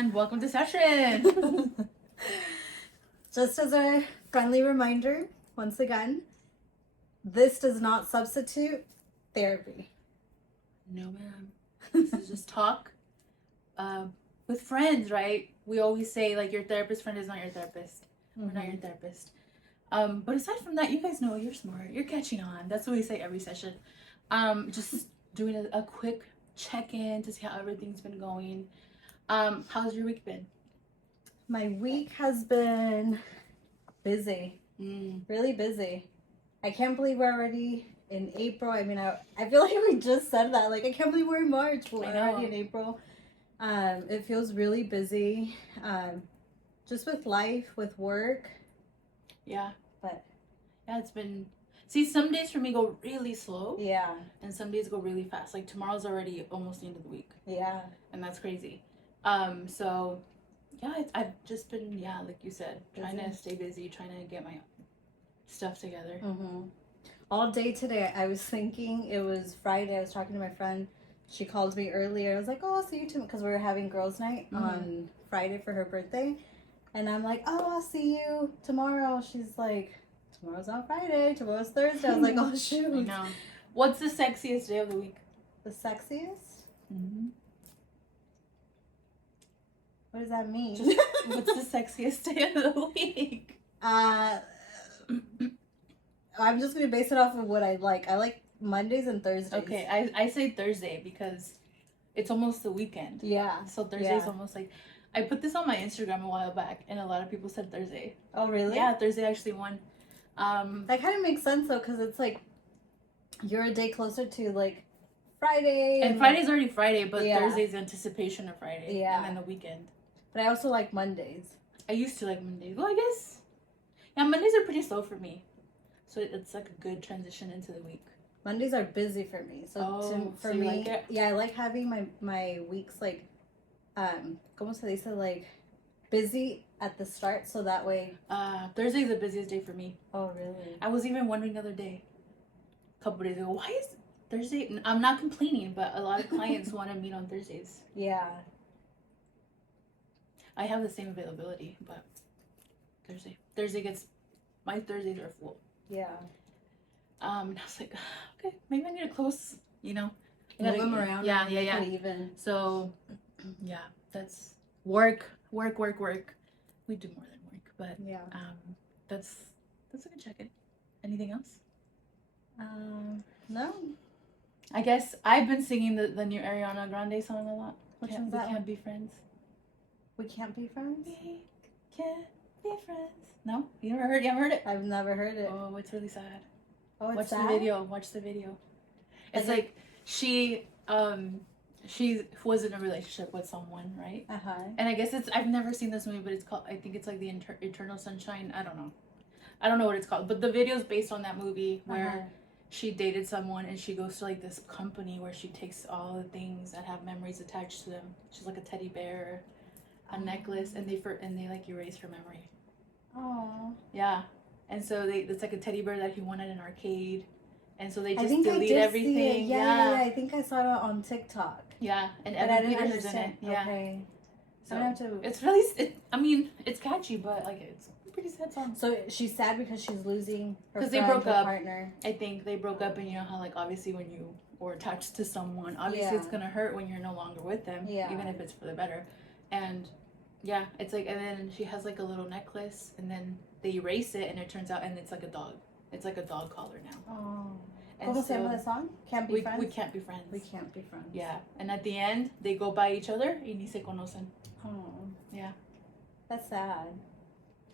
And welcome to session. Just as a friendly reminder, once again, this does not substitute therapy. No, ma'am. This is just talk with friends, right? We always say, like, your therapist friend is not your therapist. We're not your therapist. But aside from that, you guys know you're smart. You're catching on. That's what we say every session. Just doing a quick check-in to see how everything's been going. How's your week been? My week has been busy. Really busy. I can't believe we're already in April. I mean, I feel like we just said that. Like, I can't believe we're in March. We're already in April. It feels really busy. Just with life, with work. Yeah. But yeah, it's been... See, some days for me go really slow. Yeah. And some days go really fast. Like, tomorrow's already almost the end of the week. Yeah. And that's crazy. So, yeah, I've just been, like you said, trying to stay busy, trying to get my stuff together. All day today, I was thinking it was Friday. I was talking to my friend. She called me earlier. I was like, oh, I'll see you tomorrow. Because we were having girls' night on Friday for her birthday. And I'm like, oh, I'll see you tomorrow. She's like... Tomorrow's not Friday. Tomorrow's Thursday. I was like, oh, shoot. I know. What's the sexiest day of the week? The sexiest? What does that mean? What's the sexiest day of the week? I'm just going to base it off of what I like. I like Mondays and Thursdays. Okay, I say Thursday because it's almost the weekend. Yeah. So Thursday's almost like... I put this on my Instagram a while back, and a lot of people said Thursday. Oh, really? Yeah, Thursday actually won. That kind of makes sense though, because it's like you're a day closer to like Friday, and Friday's already Friday, but Yeah. Thursday's anticipation of Friday, Yeah. and then the weekend. But I also like Mondays. I used to like Mondays. Well, I guess Mondays are pretty slow for me, so it's like a good transition into the week. Mondays are busy for me, so for me, like it? I like having my weeks like como se dice, like busy at the start, so that way. Thursday's the busiest day for me. Oh, really? I was even wondering the other day, a couple days ago, why is Thursday? I'm not complaining, but a lot of clients want to meet on Thursdays. Yeah. I have the same availability, but Thursday gets... My Thursdays are full. Yeah. And I was like, okay, maybe I need to close, move them around. Yeah. Even. So, yeah, that's work. We do more than work, but yeah. That's a good check-in. Anything else? No. I guess I've been singing the new Ariana Grande song a lot. Which one's that? We Can't Be Friends. We Can't Be Friends? We can't be friends. No? You haven't heard it? I've never heard it. Oh, it's really sad. Oh, it's Watch sad? Watch the video. It's like she was in a relationship with someone, right? And I guess I've never seen this movie, but it's called, I think it's like the Eternal Sunshine. I don't know what it's called, but the video's based on that movie where she dated someone and she goes to like this company where she takes all the things that have memories attached to them. She's like a teddy bear, a necklace, and they like erase her memory. Oh. Yeah. And so it's like a teddy bear that he won at an arcade. And so they just delete everything. Yeah, I think I saw it on TikTok. Yeah, and but Evan Peters in it. Yeah. Okay. So I have to... it's really... it's catchy, but like it's a pretty sad song. So she's sad because she's losing her they broke up. Partner. I think they broke up, and you know how like obviously when you were attached to someone, obviously it's gonna hurt when you're no longer with them, even if it's for the better. And yeah, it's like, and then she has like a little necklace, and then they erase it, and it turns out, and it's like a dog. It's like a dog collar now. Oh. ¿Cómo se llama the song? Can't Be Friends? We Can't Be Friends. We Can't Be Friends. Yeah. And at the end, they go by each other y ni se conocen. Oh. Yeah. That's sad.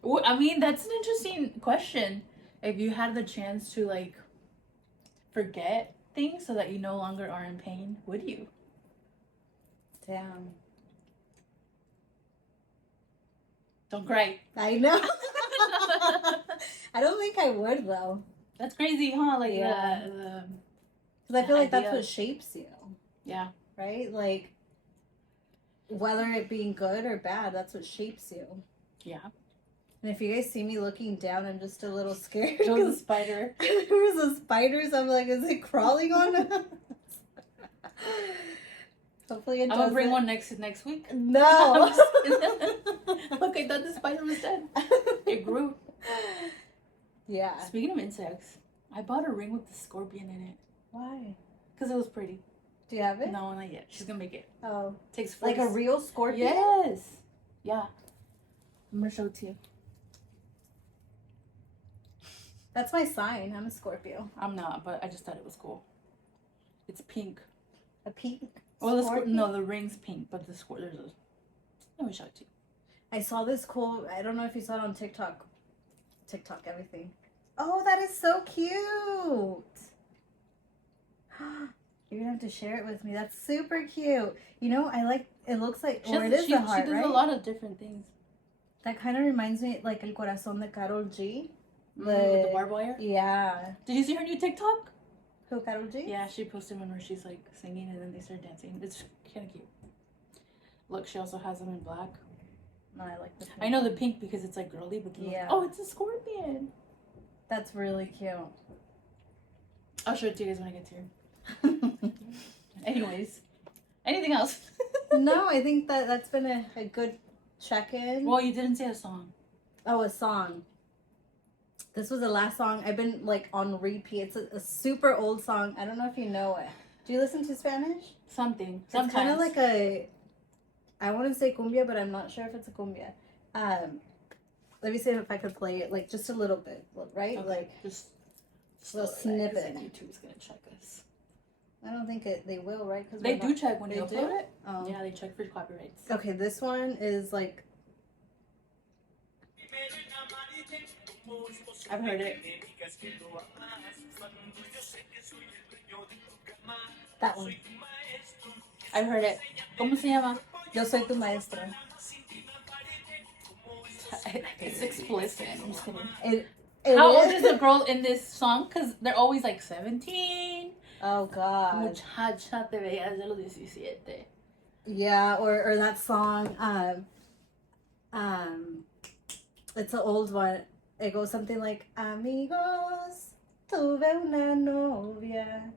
Well, I mean, that's an interesting question. If you had the chance to, like, forget things so that you no longer are in pain, would you? Damn. Don't cry. I know. I don't think I would, though. That's crazy, huh? Like, because I feel like that's what shapes you. Yeah. Right? Like, whether it being good or bad, that's what shapes you. Yeah. And if you guys see me looking down, I'm just a little scared. There was a spider. There was a spider, so I'm like, is it crawling on us? Hopefully it doesn't. I'm gonna bring one next week. No. Look, I thought the spider was dead. It grew. Yeah. Speaking of insects, I bought a ring with the scorpion in it. Why? Because it was pretty. Do you have it? No, not yet. She's gonna make it. Oh. Takes 40. Like a real scorpion? Yes. Yeah. I'm gonna show it to you. That's my sign. I'm a Scorpio. I'm not, but I just thought it was cool. It's pink. A pink? Well, the ring's pink, but there's a. Let me show it to you. I saw this cool. I don't know if you saw it on TikTok. TikTok, everything. Oh, that is so cute. You're gonna have to share it with me. That's super cute. You know, I like. It looks like. It is a heart, she does right? a lot of different things. That kind of reminds me, like El Corazón de Karol G. With the barbed wire. Yeah. Did you see her new TikTok? Who, Karol G? Yeah, she posted one where she's like singing and then they start dancing. It's kind of cute. Look, she also has them in black. No, I like the pink. I know the pink because it's like girly, but yeah. Oh, it's a scorpion. That's really cute. I'll show it to you guys when I get here. Anyways, anything else? No, I think that's been a good check-in. Well, you didn't say a song. Oh, a song. This was the last song. I've been like on repeat. It's a super old song. I don't know if you know it. Do you listen to Spanish? Something. It's kind of like I want to say cumbia, but I'm not sure if it's a cumbia. Let me see if I could play it, like just a little bit, right? Okay. Like just a little snippet. YouTube's gonna check us. I don't think they will, right? Because they do check when you do? upload it. Oh. Yeah, they check for copyrights. Okay, this one is like. I've heard it. That one. I've heard it. ¿Cómo se llama? Yo soy tu maestra. It's explicit. I'm just kidding. It How old is the girl in this song? Because they're always like 17. Oh, God. Muchacha, te veías de los 17. Yeah, or that song. It's an old one. It goes something like, Amigos, tuve una novia.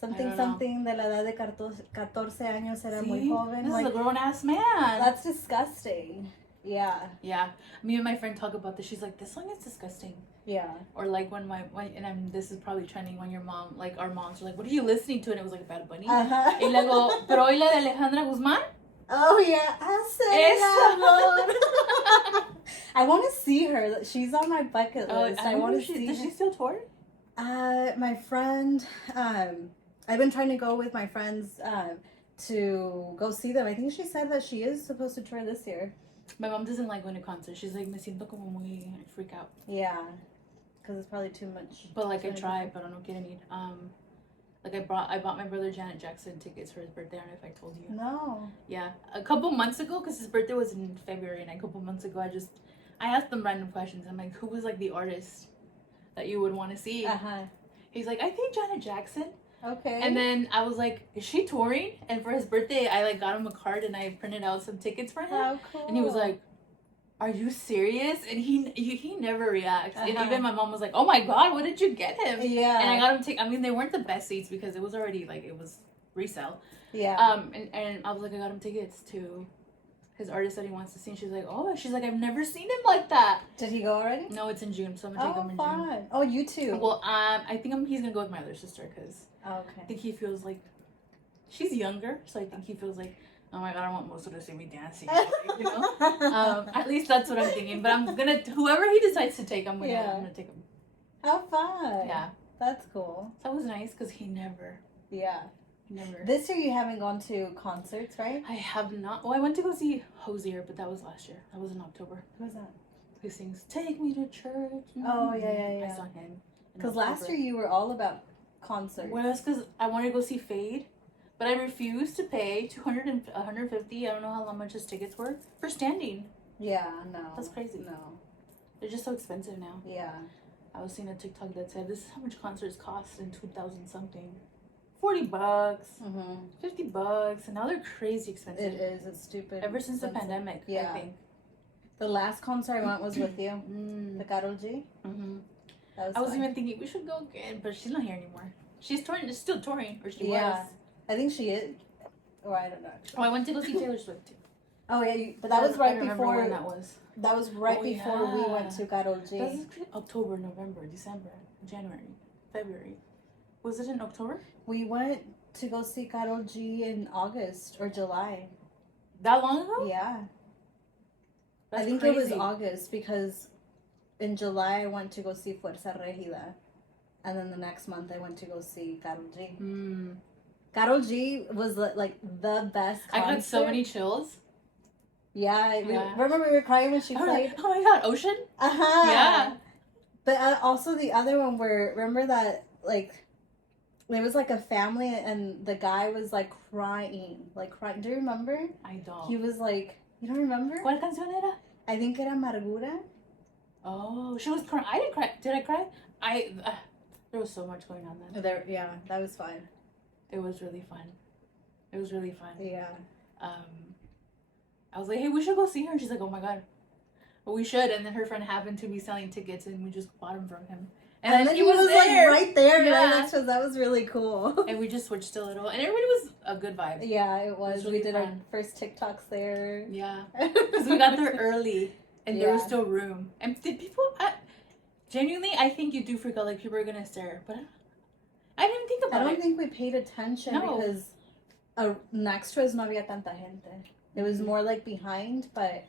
Something de la edad de 14 años era muy joven. This is a grown-ass man. That's disgusting. Yeah. Yeah. Me and my friend talk about this. She's like, this song is disgusting. Yeah. Or like this is probably trending when your mom, like our moms were like, what are you listening to? And it was like a Bad Bunny. Uh-huh. Y luego, pero hoy la de Alejandra Guzmán. Oh, yeah. I want to see her. She's on my bucket list. I want to see Does she still tour? My friend, I've been trying to go with my friends to go see them. I think she said that she is supposed to tour this year. My mom doesn't like going to concerts. She's like, me siento como muy, I freak out. Yeah, because it's probably too much. But like I tried, but I don't get any. Like I bought my brother Janet Jackson tickets for his birthday. I don't know if I told you. No. Yeah, a couple months ago, because his birthday was in February, and a couple months ago, I asked them random questions. I'm like, who was like the artist that you would want to see? He's like, I think Janet Jackson. Okay. And then I was like, is she touring? And for his birthday, I like got him a card and I printed out some tickets for him. How cool. And he was like, are you serious? And he never reacts. And even my mom was like, oh my God, what did you get him? Yeah. And I got him they weren't the best seats because it was already like, it was resale. Yeah. And I was like, I got him tickets to his artist that he wants to see. And she's like, I've never seen him like that. Did he go already? No, it's in June, so I'm gonna take him in June. Oh, you too. Well, I think he's gonna go with my other sister because okay. I think he feels like she's younger, so I think he feels like, oh my God, I want Moso to see me dancing. You know, at least that's what I'm thinking. But I'm gonna whoever he decides to take, I'm gonna take him. How fun! Yeah, that's cool. That was nice because he never. Yeah. Never. This year you haven't gone to concerts, right? I have not. Well, I went to go see Hosier, but that was last year. That was in October. Who's that? Who sings "Take Me to Church"? Oh yeah. I saw him. Because last year you were all about concerts. Well, it's because I wanted to go see Fade, but I refused to pay $200 and $150. I don't know how much his tickets were for standing. Yeah, no. That's crazy. No. They're just so expensive now. Yeah. I was seeing a TikTok that said this is how much concerts cost in 2000 something. $40, $50, and now they're crazy expensive. It is. It's stupid. Ever since the pandemic, I think. The last concert I went was with you, the Karol G. I was even thinking we should go again, but she's not here anymore. She's touring, still touring, or she was. I think she is. Or I don't know. Oh, I went to go see Taylor Swift too. Oh yeah, but that was right before. When that was. That was right before we went to Karol G. That was October, November, December, January, February. Was it in October? We went to go see Karol G in August or July. That long ago? Yeah. That's I think crazy. it was August because in July I went to go see Fuerza Regida. And then the next month I went to go see Karol G. Karol G was like the best concert. I got so many chills. Yeah. Remember we were crying when she played? Like, oh my god, Ocean? Uh-huh. Yeah. But also the other one where, remember that, like, there was like a family and the guy was like crying. Do you remember? I don't. He was like, you don't remember? ¿Cuál canción era? I think era Amargura. Oh, she was crying. I didn't cry. Did I cry? There was so much going on then. Yeah, that was fun. It was really fun. Yeah. I was like, hey, we should go see her. And she's like, oh my god, well, we should. And then her friend happened to be selling tickets, and we just bought them from him. And then he was there. Like right there, right next to us. That was really cool. And we just switched a little, and everybody was a good vibe. Yeah, it was. Really we did our first TikToks there. Yeah, because we got there early, and there was still room. And did people? Genuinely, I think you do forget, like, people are gonna stare, but I didn't think about it. I don't think we paid attention because next to us no había tanta gente. It was more like behind, but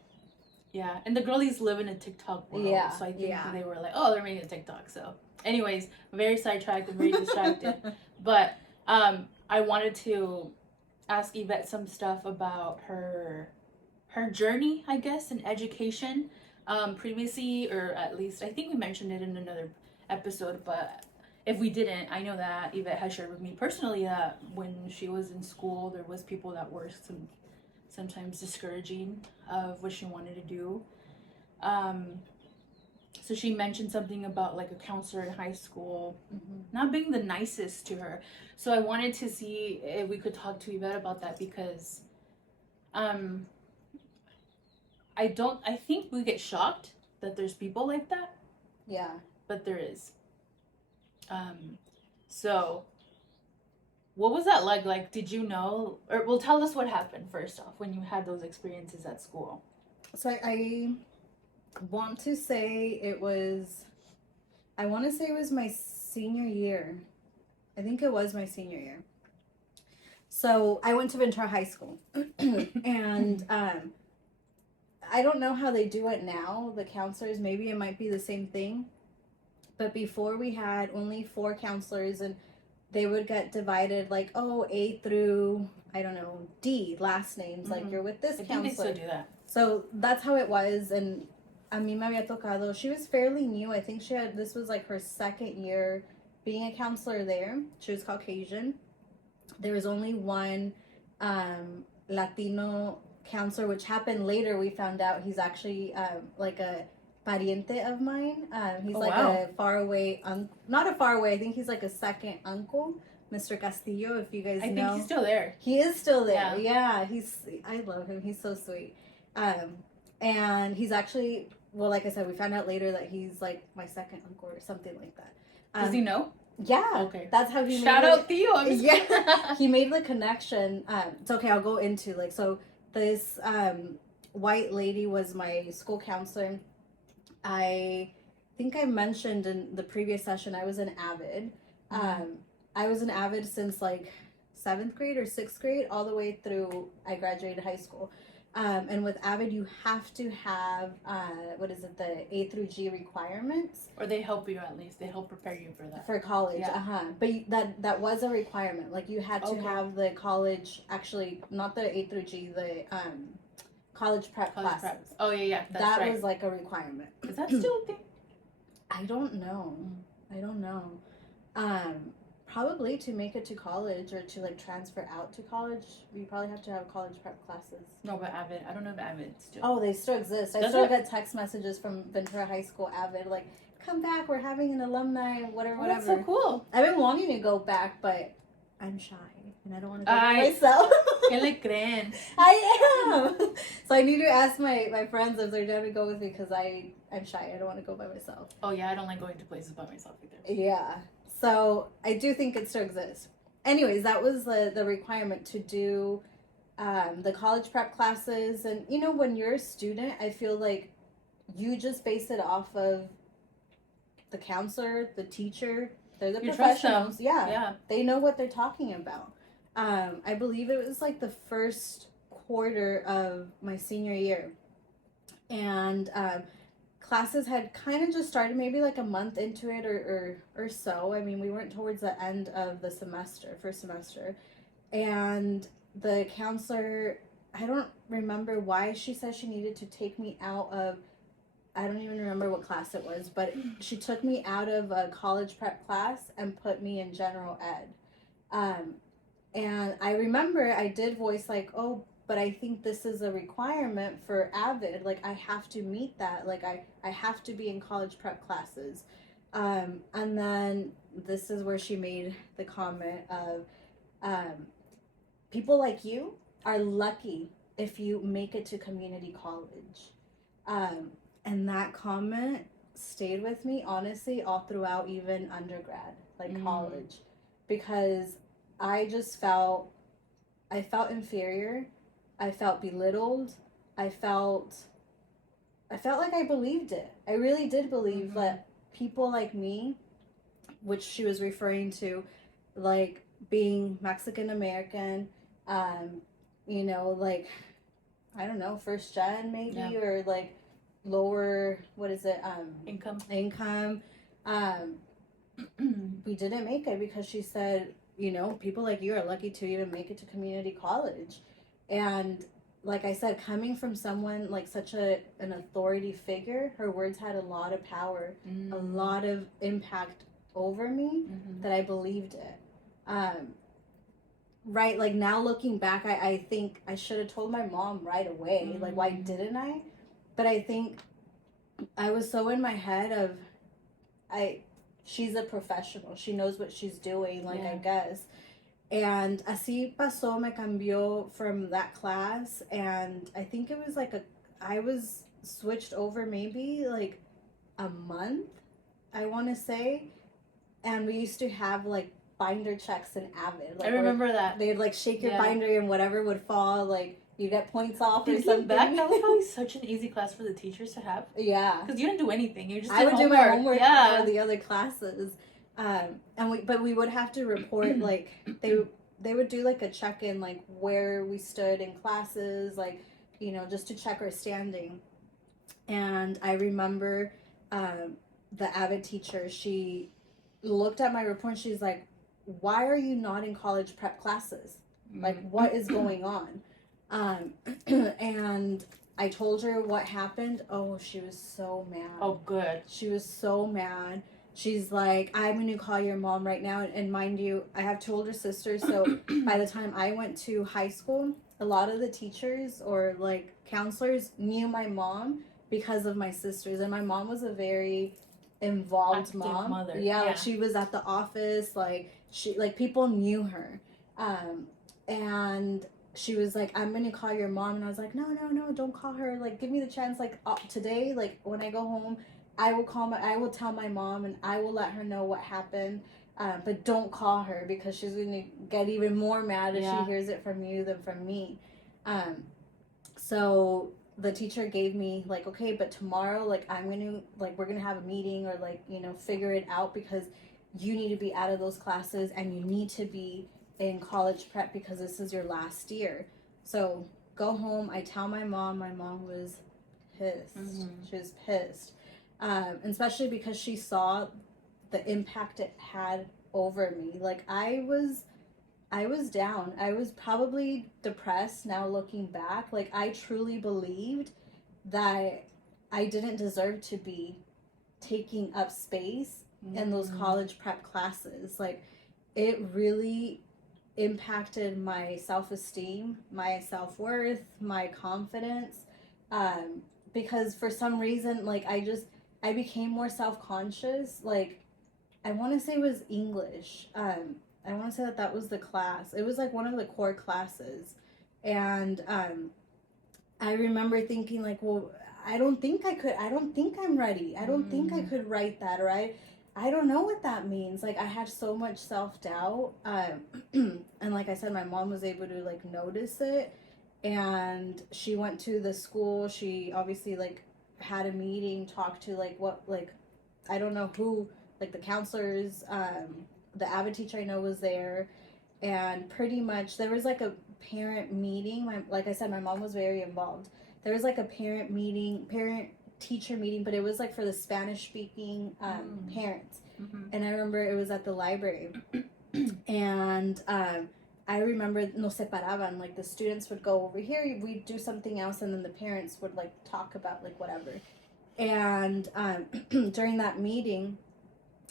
yeah. And the girlies live in a TikTok world, so I think they were like, oh, they're making a TikTok. So, anyways, very sidetracked and very distracted. But I wanted to ask Ivet some stuff about her journey, I guess, in education. Previously, or at least I think we mentioned it in another episode, but if we didn't, I know that Ivet has shared with me personally that when she was in school, there was people that were sometimes discouraging of what she wanted to do. So she mentioned something about like a counselor in high school not being the nicest to her. So I wanted to see if we could talk to Ivet about that because I think we get shocked that there's people like that. Yeah. But there is. So what was that like? Like, did you know, or well, tell us what happened first off when you had those experiences at school. So I want to say it was my senior year. I think it was my senior year. So I went to Ventura High School and, I don't know how they do it now, the counselors. Maybe it might be the same thing. But before we had only 4 counselors and they would get divided like, oh, A through, I don't know, D, last names. Like, you're with this counselor. I think they still do that. So that's how it was. And a mí me había tocado. She was fairly new. I think this was like her second year being a counselor there. She was Caucasian. There was only one Latino counselor, which happened later. We found out he's actually like a pariente of mine. He's a far away, not a far away, I think he's like a second uncle, Mr. Castillo, if you guys know. I think he's still there. He is still there. Yeah, I love him. He's so sweet. And he's actually, well, like I said, we found out later that he's like my second uncle or something like that. Does he know? Yeah. Okay. That's how he Shout out Theo. Yeah. He made the connection. It's okay, I'll go into like, so this white lady was my school counselor. I think I mentioned in the previous session I was an AVID. I was an AVID since like 7th grade or 6th grade all the way through I graduated high school. And with AVID you have to have the A through G requirements. Or they help you at least. They help prepare you for that. For college, But that was a requirement. Like you had to have the college, actually not the A through G, the college prep classes. Prep. Oh yeah, that right. was like a requirement. Is that still a thing? I don't know. Probably to make it to college or to like transfer out to college, you probably have to have college prep classes. No, but AVID, I don't know if AVID still. Oh, they still exist. I still get text messages from Ventura High School AVID like, come back, we're having an alumni, whatever. That's so cool. I've been wanting to go back, but I'm shy and I don't want to go by myself. ¿Qué le creen? I am. So I need to ask my friends if they're down to go with me because I'm shy. I don't want to go by myself. Oh yeah, I don't like going to places by myself either. Yeah. So I do think it still exists. Anyways, that was the requirement to do the college prep classes. And, you know, when you're a student, I feel like you just base it off of the counselor, the teacher. They're the professionals. Yeah. They know what they're talking about. I believe it was like the first quarter of my senior year. And classes had kind of just started, maybe like a month into it or so. I mean, we weren't towards the end of the semester, first semester. And the counselor, I don't remember why she said she needed to take me out of, I don't even remember what class it was, but she took me out of a college prep class and put me in general ed. And I remember I did voice like, oh, but I think this is a requirement for Avid. Like, I have to meet that. Like, I have to be in college prep classes. And then this is where she made the comment of, people like you are lucky if you make it to community college. And that comment stayed with me, honestly, all throughout even undergrad, like college. Because I just felt inferior. I felt belittled. I felt like I believed it. I really did believe that people like me, which she was referring to, like being Mexican American, you know, like, I don't know, first gen maybe, or like lower, what is it? Income. We didn't make it because she said, you know, people like you are lucky to even make it to community college. And like I said, coming from someone like such an authority figure, her words had a lot of power, a lot of impact over me, that I believed it. Right, like now looking back, I think I should have told my mom right away. Like, why didn't I? But I think I was so in my head of, she's a professional. She knows what she's doing, like, I guess. And así pasó, me cambió from that class. And I think it was like I was switched over maybe like a month, I want to say. And we used to have like binder checks in Avid. Like, I remember that. They'd like shake your binder and whatever would fall, like, you get points off or something. Back, that was probably such an easy class for the teachers to have. Yeah. Because you didn't do anything. You just did homework. I would do my homework for the other classes. But we would have to report, like, they would do, like, a check-in, like, where we stood in classes, like, you know, just to check our standing. And I remember the Avid teacher, she looked at my report and she's like, why are you not in college prep classes? Like, what is going on? And I told her what happened. Oh, she was so mad. Oh, good. She was so mad. She's like, I'm going to call your mom right now. And mind you, I have two older sisters. So by the time I went to high school, a lot of the teachers or like counselors knew my mom because of my sisters. And my mom was a very involved active mom. Mother. Yeah, like she was at the office. Like people knew her. And she was like, I'm going to call your mom. And I was like, no, don't call her. Like, give me the chance. Like, today, like, when I go home, I will tell my mom and I will let her know what happened. But don't call her because she's going to get even more mad if she hears it from you than from me. So the teacher gave me, like, okay, but tomorrow, like, we're going to have a meeting or, like, you know, figure it out because you need to be out of those classes and you need to be in college prep because this is your last year. So go home. I tell my mom. My mom was pissed. She was pissed. Especially because she saw the impact it had over me. Like, I was down. I was probably depressed now looking back. Like, I truly believed that I didn't deserve to be taking up space in those college prep classes. Like, it really impacted my self-esteem, my self-worth, my confidence, because for some reason, like, I became more self-conscious. Like, I want to say it was English. I want to say that was the class. It was like one of the core classes. And I remember thinking, like, well, I don't think I'm ready. I don't think I could write that, or I don't know what that means. Like, I had so much self-doubt. And like I said, my mom was able to, like, notice it. and she went to the school. She obviously like had a meeting, talked to like what like I don't know who, like the counselors, the Avid teacher I know was there, and pretty much there was like a parent meeting. Like I said, my mom was very involved. There was like a parent teacher meeting, but it was like for the Spanish speaking parents. Mm-hmm. And I remember it was at the library, and I remember nos separaban, like the students would go over here, we'd do something else, and then the parents would like talk about like whatever. And during that meeting,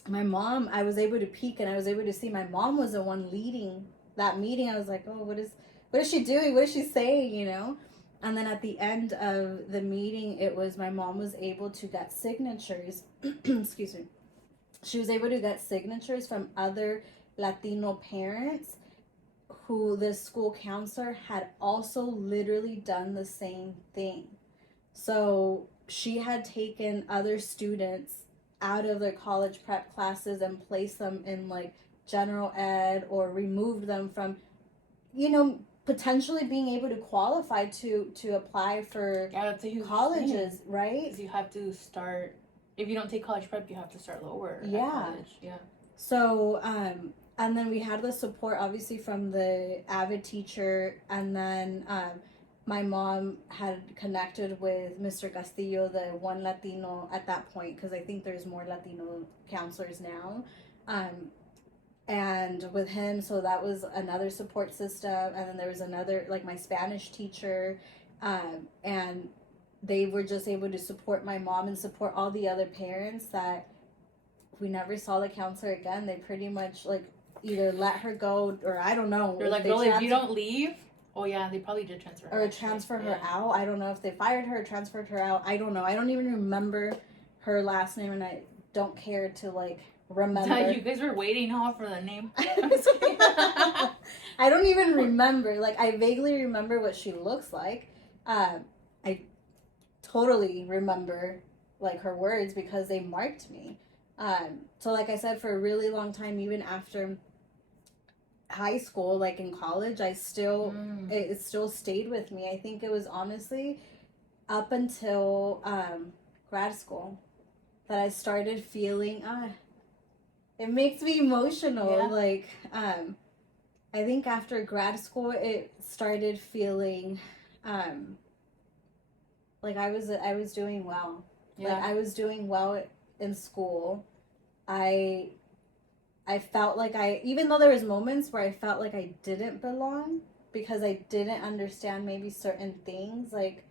my mom, I was able to peek and I was able to see my mom was the one leading that meeting. I was like, oh, what is she doing? What is she saying? You know? And then at the end of the meeting, it was my mom was able to get signatures. Excuse me. She was able to get signatures from other Latino parents who the school counselor had also literally done the same thing. So she had taken other students out of their college prep classes and placed them in like general ed, or removed them from, you know, potentially being able to qualify to apply for colleges, right? Because you have to start, if you don't take college prep, you have to start lower. Yeah. At college. Yeah. So, and then we had the support obviously from the Avid teacher, and then my mom had connected with Mr. Castillo, the one Latino at that point, because I think there's more Latino counselors now. And with him, so that was another support system. And then there was another, like my Spanish teacher, and they were just able to support my mom and support all the other parents that we never saw the counselor again. They pretty much like either let her go, or I don't know. They're like, if you don't leave. Oh yeah, they probably did transfer her. Or transfer her out. I don't know if they fired her or transferred her out. I don't know. I don't even remember her last name, and I don't care to like remember. You guys were waiting for the name. I don't even remember. Like I vaguely remember what she looks like. I totally remember like her words because they marked me. So like I said, for a really long time, even after high school, like in college, it still stayed with me. I think it was honestly up until grad school that I started feeling it makes me emotional. Yeah. Like I think after grad school it started feeling like I was doing well. Yeah. Like I was doing well in school. I felt like even though there was moments where I felt like I didn't belong because I didn't understand maybe certain things, like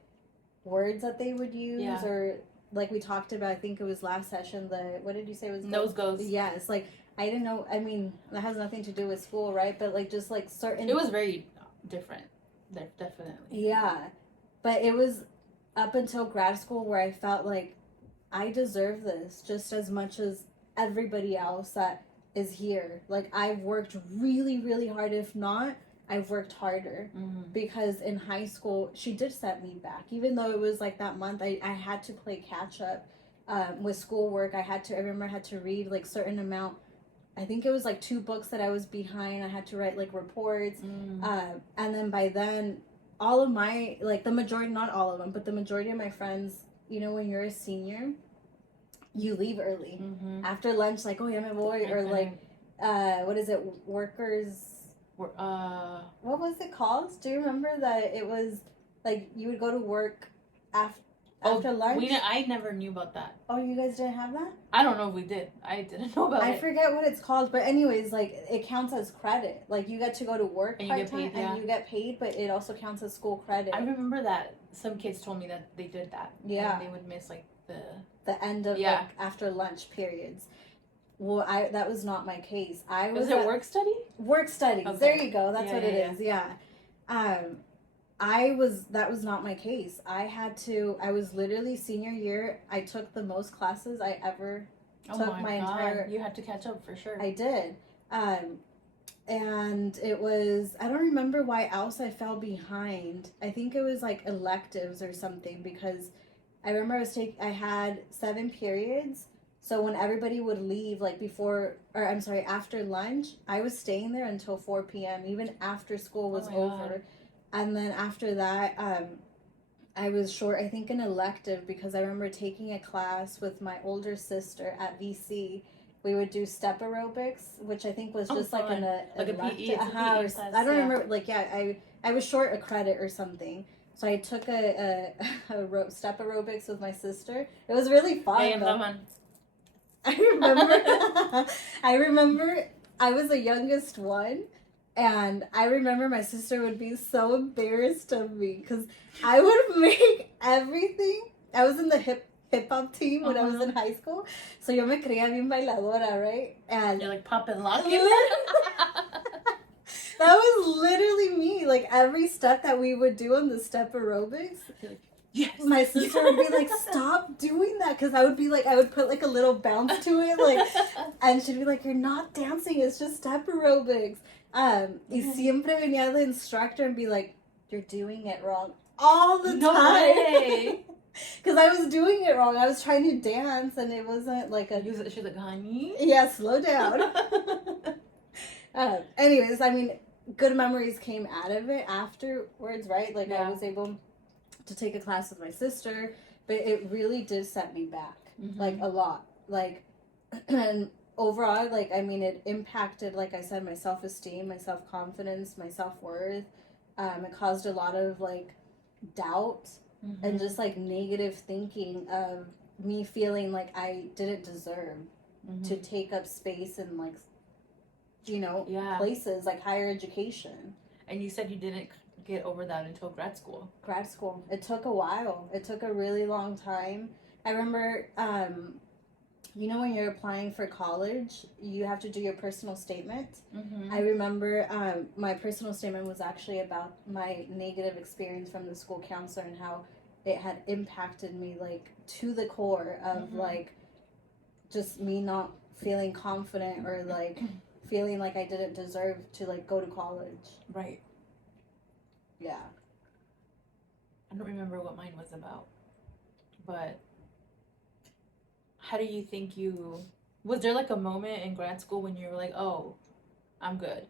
words that they would use, or like we talked about, I think it was last session, what did you say was nose goes? Yes, like I didn't know, I mean, that has nothing to do with school, right? But like just like certain... It was very different, definitely. Yeah, but it was up until grad school where I felt like I deserve this just as much as everybody else that is here. Like I've worked really, really hard. If not, I've worked harder. Mm-hmm. Because in high school she did set me back. Even though it was like that month, I had to play catch up with schoolwork. I remember I had to read like certain amount. I think it was like 2 books that I was behind. I had to write like reports. And then by then all of my, like the majority, not all of them, but the majority of my friends, you know, when you're a senior, you leave early. Mm-hmm. After lunch, like, oh, yeah, my boy, or like, what is it, workers, what was it called? Do you remember that it was, like, you would go to work after lunch? I never knew about that. Oh, you guys didn't have that? I don't know if we did. I didn't know about it. I forget what it's called, but anyways, like, it counts as credit. Like, you get to go to work and you get paid, and you get paid, but it also counts as school credit. I remember that some kids told me that they did that. Yeah. And they would miss, like, the end of like after lunch periods. Well, that was not my case. Was it work study? Work studies. Okay. There you go. That's what it is. Yeah. That was not my case. I was literally senior year. I took the most classes I ever took my entire. You had to catch up for sure. I did. And it was, I don't remember why else I fell behind. I think it was like electives or something, because I remember I had 7 periods, so when everybody would leave, like after lunch, I was staying there until 4 p.m., even after school was over. And then after that, I was short, I think, an elective because I remember taking a class with my older sister at VC. We would do step aerobics, which I think was just like an like a elective. PE, class, I don't remember. Like, I was short a credit or something. So I took a step aerobics with my sister. It was really fun. I remember. I remember I was the youngest one, and I remember my sister would be so embarrassed of me because I would make everything. I was in the hip hop team when I was in high school, so yo me creía bien bailadora, right? And you're like popping locking. That was literally me. Like every step that we would do on the step aerobics. Yes. My sister would be like, "Stop doing that," because I would be like, I would put like a little bounce to it, like, and she'd be like, "You're not dancing. It's just step aerobics." Y siempre venía the instructor and be like, "You're doing it wrong all the time." Because I was doing it wrong. I was trying to dance, and it wasn't like a. She's like, "Honey, yeah, slow down." Anyways, I mean, good memories came out of it afterwards, right? Like I was able to take a class with my sister, but it really did set me back, like a lot. Like, and overall, like, I mean, it impacted, like I said, my self-esteem, my self-confidence, my self-worth. It caused a lot of like doubt and just like negative thinking of me feeling like I didn't deserve to take up space in like, you know, places like higher education. And you said you didn't get over that until grad school. It took a while. It took a really long time. I remember, you know, when you're applying for college, you have to do your personal statement. I remember my personal statement was actually about my negative experience from the school counselor and how it had impacted me, like, to the core of, like, just me not feeling confident or, like, feeling like I didn't deserve to, like, go to college. Right. Yeah. I don't remember what mine was about, but how do you think was there like a moment in grad school when you were like, oh, I'm good?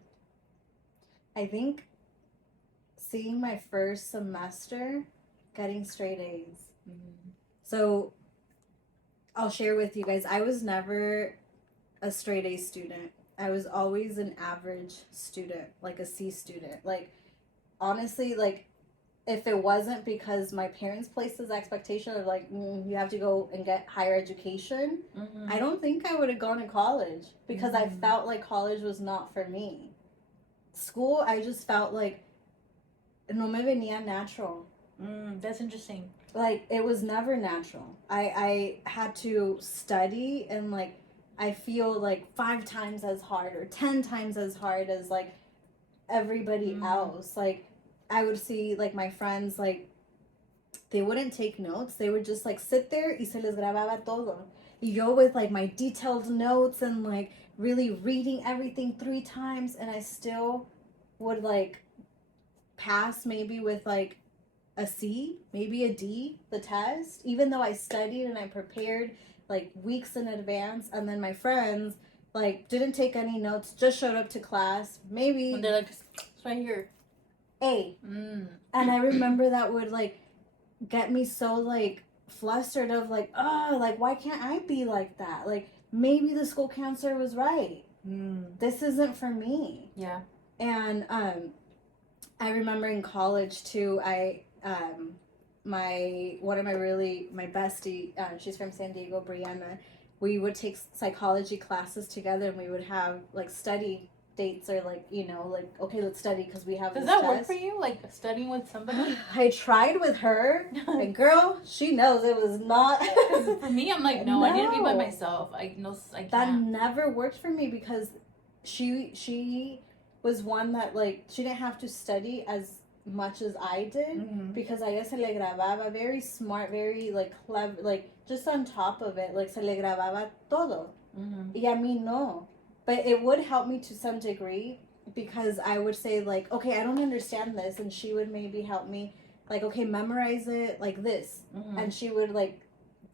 I think seeing my first semester getting straight A's. So I'll share with you guys, I was never a straight A student. I was always an average student, like a C student. Like, honestly, like, if it wasn't because my parents placed this expectation of like, you have to go and get higher education, I don't think I would have gone to college because I felt like college was not for me. School, I just felt like no me venía natural. That's interesting. Like, it was never natural. I had to study and like, I feel like 5 times as hard or 10 times as hard as like everybody else. Like, I would see like my friends, like, they wouldn't take notes. They would just like sit there y se les grababa todo. Y yo with like my detailed notes and like really reading everything 3 times, and I still would like pass maybe with like a C, maybe a D, the test, even though I studied and I prepared like weeks in advance. And then my friends like didn't take any notes, just showed up to class, maybe. And they're like, it's right here. A. And I remember that would like get me so like flustered of like, oh, like why can't I be like that? Like maybe the school counselor was right. This isn't for me. Yeah. And I remember in college too, my bestie, she's from San Diego, Brianna, we would take psychology classes together, and we would have like study dates or like, you know, like, okay, let's study because we have Does this that test. work for you, like studying with somebody? I tried with her, and girl, she knows it was not. For me, I'm like, no, I need to be by myself. I can't. That never worked for me because she was one that like she didn't have to study as much as I did because a ella se le grababa, very smart, very like clever, like just on top of it, like se le grababa todo. Y a mí no. But it would help me to some degree because I would say like, okay, I don't understand this, and she would maybe help me like, okay, memorize it like this, and she would like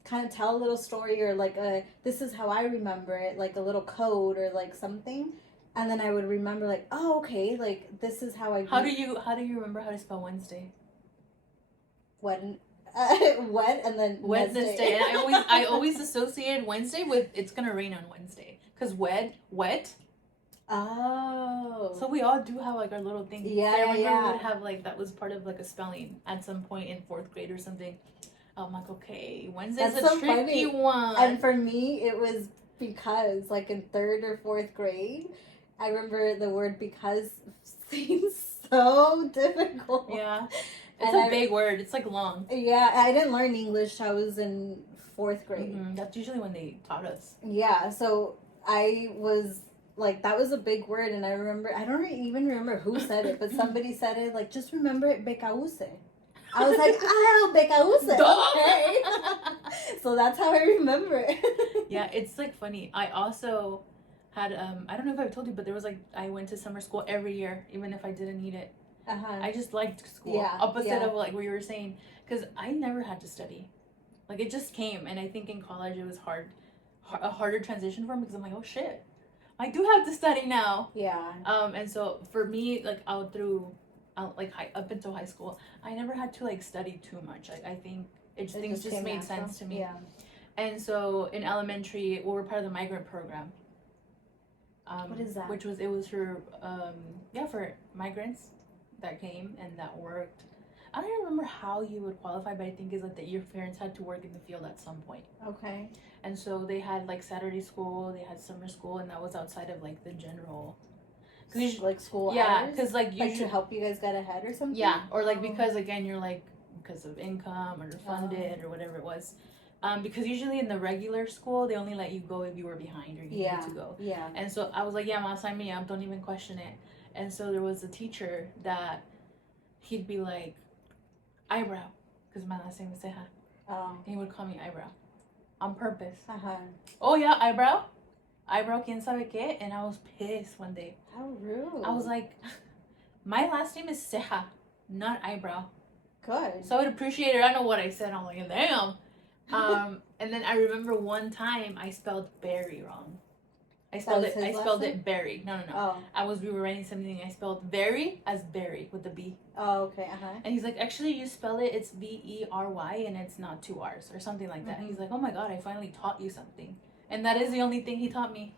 kind of tell a little story or like this is how I remember it, like a little code or like something. And then I would remember like, oh, okay, like this is how I. How do you remember how to spell Wednesday? When, what, and then Wednesday. And I always associated Wednesday with it's gonna rain on Wednesday because wet. Oh. So we all do have like our little thing. Yeah, so I remember yeah. we would have like that was part of like a spelling at some point in 4th grade or something. I'm like, okay, Wednesday's That's a so tricky funny. one. And for me, it was because like in 3rd or 4th grade, I remember the word because seems so difficult. Yeah. It's a big word. It's like long. Yeah, I didn't learn English. I was in 4th grade. Mm-hmm. That's usually when they taught us. Yeah, so I was like, that was a big word, and I remember, I don't even remember who said it, but somebody said it, like, just remember it, because. I was like, oh, because. Okay. So that's how I remember it. Yeah, it's like funny. I also had, I don't know if I've told you, but there was like, I went to summer school every year, even if I didn't need it. I just liked school. Yeah, opposite of like what you were saying, because I never had to study. Like it just came, and I think in college it was a harder transition for me because I'm like, oh shit, I do have to study now. Yeah. And so for me, like up until high school, I never had to like study too much. I think things just made sense to me. Yeah. And so in elementary, we were part of the migrant program. What is that? It was for for migrants that came and that worked. I don't even remember how you would qualify, but I think is like that your parents had to work in the field at some point. Okay. And so they had like Saturday school, they had summer school, and that was outside of like the general. Like school hours? Yeah, because like to help you guys get ahead or something? Yeah, or like because again you're like because of income or you're funded or whatever it was. Because usually in the regular school they only let you go if you were behind or you needed to go. Yeah. And so I was like, yeah, Ma, sign me up, don't even question it. And so there was a teacher that he'd be like, eyebrow, because my last name is Ceja. Oh. And he would call me eyebrow on purpose. Uh-huh. Oh yeah, eyebrow, quien sabe qué? And I was pissed one day. How rude. I was like, my last name is Ceja, not eyebrow. Good. So I would appreciate it. I don't know what I said. I'm like, damn. And then I remember one time I spelled berry wrong. I spelled it berry. No. Oh. We were writing something. I spelled very as berry with the B. Oh, okay. And he's like, actually, you spell it's Bery and it's not 2 R's or something like that. Mm-hmm. He's like, oh my God, I finally taught you something. And that is the only thing he taught me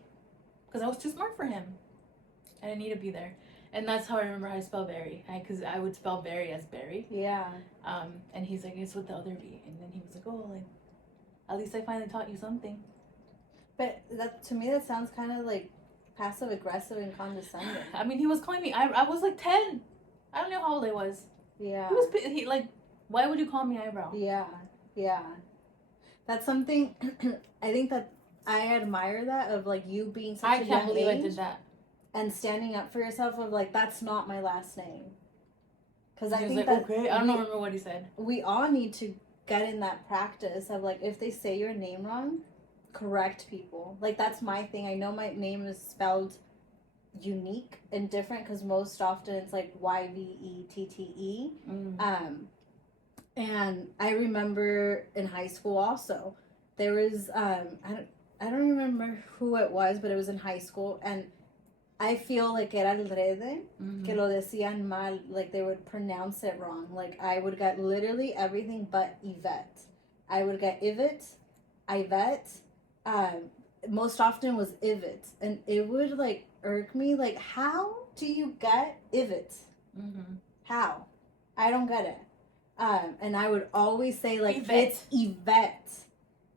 because I was too smart for him. I didn't need to be there. And that's how I remember how to spell berry. Because I would spell berry as berry. Yeah. And he's like, it's with the other B. And then he was like, oh, like, at least I finally taught you something. But that to me, that sounds kind of like passive aggressive and condescending. I mean, he was calling me. I was like 10. I don't know how old I was. Yeah. He like, why would you call me eyebrow? Yeah. That's something. I think that I admire that of like you being such a young age. I can't believe I did that. And standing up for yourself of like, that's not my last name. Because I think like, that okay. I don't remember what he said. We all need to get in that practice of like, if they say your name wrong, correct people. Like that's my thing. I know my name is spelled unique and different because most often it's like Yvette. And I remember in high school also there was I don't remember who it was, but it was in high school, and I feel like era adrede, que lo decían mal, like they would pronounce it wrong. Like I would get literally everything but Yvette. I would get Ivet. Most often was Ivet, and it would like irk me. Like, how do you get Ivet? How? I don't get it. And I would always say like Ivet. It's Yvette,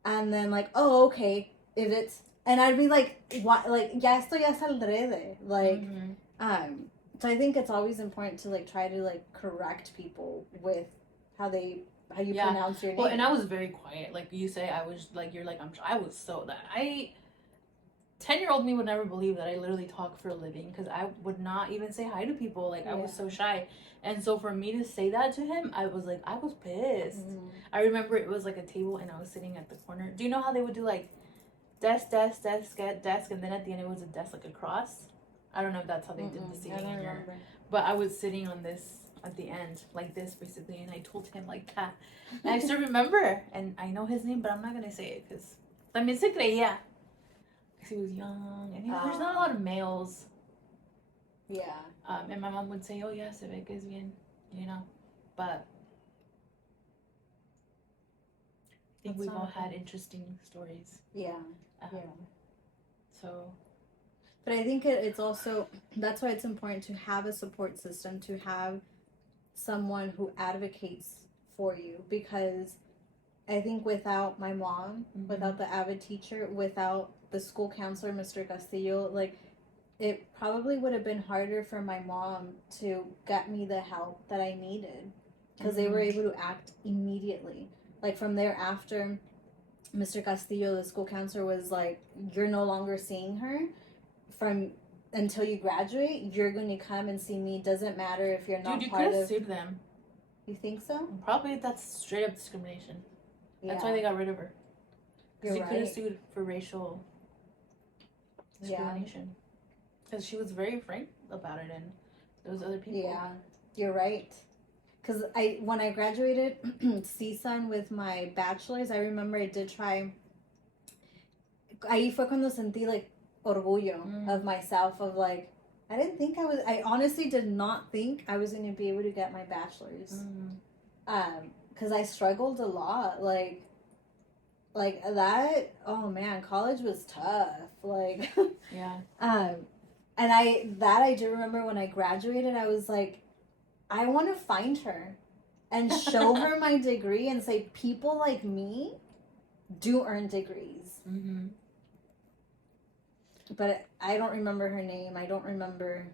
and then like, oh okay, Ivet. And I'd be like, what? Like, ya esto ya es alrededor. Like, so I think it's always important to like try to like correct people with how you pronounce your name. Well, and I was very quiet. Like you say, I was like, you're like, I was so that 10-year-old me would never believe that I literally talk for a living because I would not even say hi to people. Like I was so shy. And so for me to say that to him, I was like, I was pissed. I remember it was like a table and I was sitting at the corner. Do you know how they would do like desk, and then at the end it was a desk like a cross? I don't know if that's how they did the seating in here. But I was sitting on this at the end, like this basically, and I told him like that. And I still remember, and I know his name, but I'm not gonna say it because también se creía. Because he was young, and there's not a lot of males Yeah. And my mom would say, oh, yeah, se ve que es bien, you know. But I think we've all had interesting stories. Yeah. Yeah. So. But I think it's also, that's why it's important to have a support system, to have someone who advocates for you, because I think without my mom, without the AVID teacher, without the school counselor, Mr. Castillo, like, it probably would have been harder for my mom to get me the help that I needed, because they were able to act immediately. Like, from there, after Mr. Castillo, the school counselor, was like, you're no longer seeing her from until you graduate. You're going to come and see me. Doesn't matter if you're not part of... Dude, you could have sued them. You think so? Probably. That's straight up discrimination. That's why they got rid of her. Because you could have sued for racial discrimination. Because she was very frank about it, and those other people. Yeah, you're right. Because when I graduated CSUN with my bachelor's, I remember I did try. Ahí fue cuando sentí like orgullo of myself, of like, I honestly did not think I was going to be able to get my bachelor's. Because I struggled a lot, like that. Oh man, college was tough. Like, yeah. And I do remember when I graduated, I was like, I want to find her and show her my degree and say, people like me do earn degrees. But I don't remember her name. I don't remember.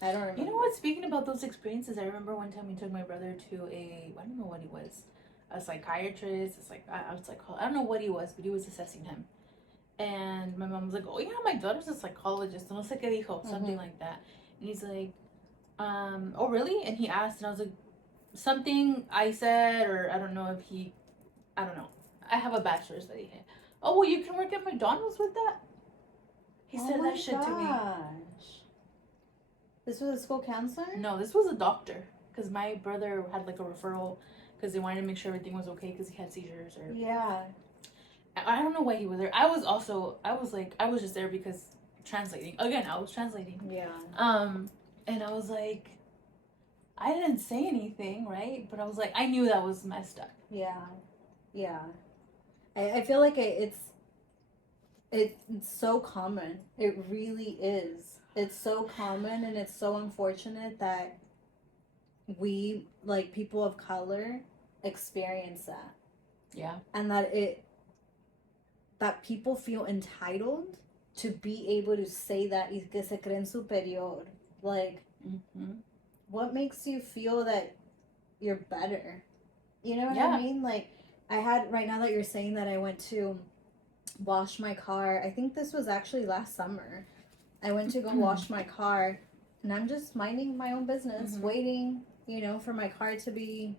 You know what? Speaking about those experiences, I remember one time we took my brother to I don't know what he was, a psychiatrist. It's like, I don't know what he was, but he was assessing him. And my mom was like, oh yeah, my daughter's a psychologist. No sé qué dijo, something like that. And he's like, oh really? And he asked, and I was like, something I said, or I don't know. I have a bachelor's that he had. Oh, well, you can work at McDonald's with that? He said that shit to me. This was a school counselor? No, this was a doctor. Because my brother had like a referral because they wanted to make sure everything was okay because he had seizures or... Yeah. I don't know why he was there. I was just there because translating. Again, I was translating. Yeah. And I was like, I didn't say anything, right? But I was like, I knew that was messed up. Yeah. Yeah. I feel like it's so common. It really is. It's so common, and it's so unfortunate that we, like, people of color, experience that. Yeah. And that people feel entitled to be able to say that, y que se creen superior. Like, what makes you feel that you're better? You know what I mean? Like, right now that you're saying that, I went to wash my car. I think this was actually last summer. I went to go wash my car, and I'm just minding my own business, waiting, for my car to be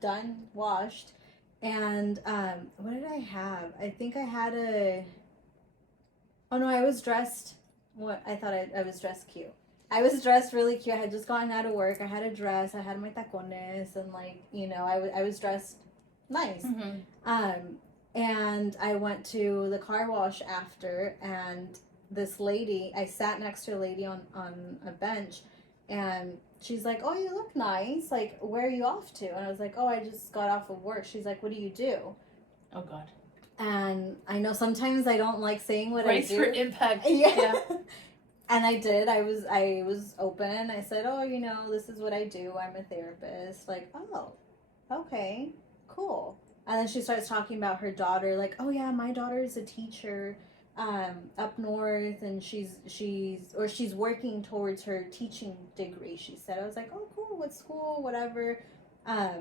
done, washed. And what did I have? I think I had I was dressed. I thought I was dressed cute. I was dressed really cute. I had just gotten out of work. I had a dress. I had my tacones, and I was dressed nice. And I went to the car wash after, and this lady, I sat next to a lady on a bench, and she's like, oh, you look nice. Like, where are you off to? And I was like, oh, I just got off of work. She's like, what do you do? Oh, God. And I know sometimes I don't like saying what I do. Brace for impact. Yeah. And I did. I was open. I said, oh, this is what I do. I'm a therapist. Like, oh, okay, cool. And then she starts talking about her daughter. Like, oh, yeah, my daughter is a teacher up north, and she's working towards her teaching degree, she said. I was like, oh, cool, what school, whatever. I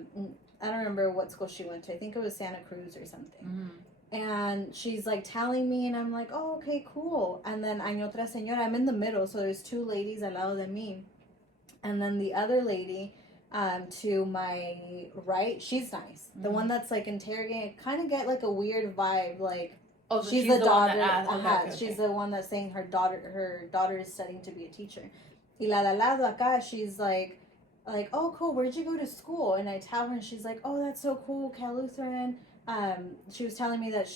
don't remember what school she went to. I think it was Santa Cruz or something. And she's like telling me, and I'm like, oh, okay, cool. And then hay otra señora, I'm in the middle, so there's two ladies al lado de mí. And then the other lady to my right, she's nice. The one that's like interrogating, I kind of get like a weird vibe, like, oh, so she's the daughter. Okay. She's the one that's saying her daughter is studying to be a teacher. Y la lado acá, she's like, oh, cool, where'd you go to school? And I tell her, and she's like, oh, that's so cool, Cal Lutheran. she was telling me that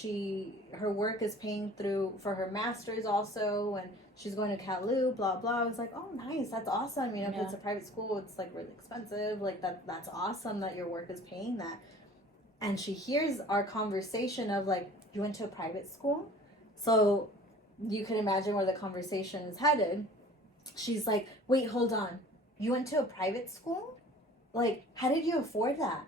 her work is paying through for her master's also, and she's going to CalU, blah blah. I was like, oh nice, that's awesome. You know, if it's a private school, it's like really expensive. Like that's awesome that your work is paying that. And she hears our conversation of like, you went to a private school, so you can imagine where the conversation is headed. She's like, wait, hold on, you went to a private school? Like, how did you afford that?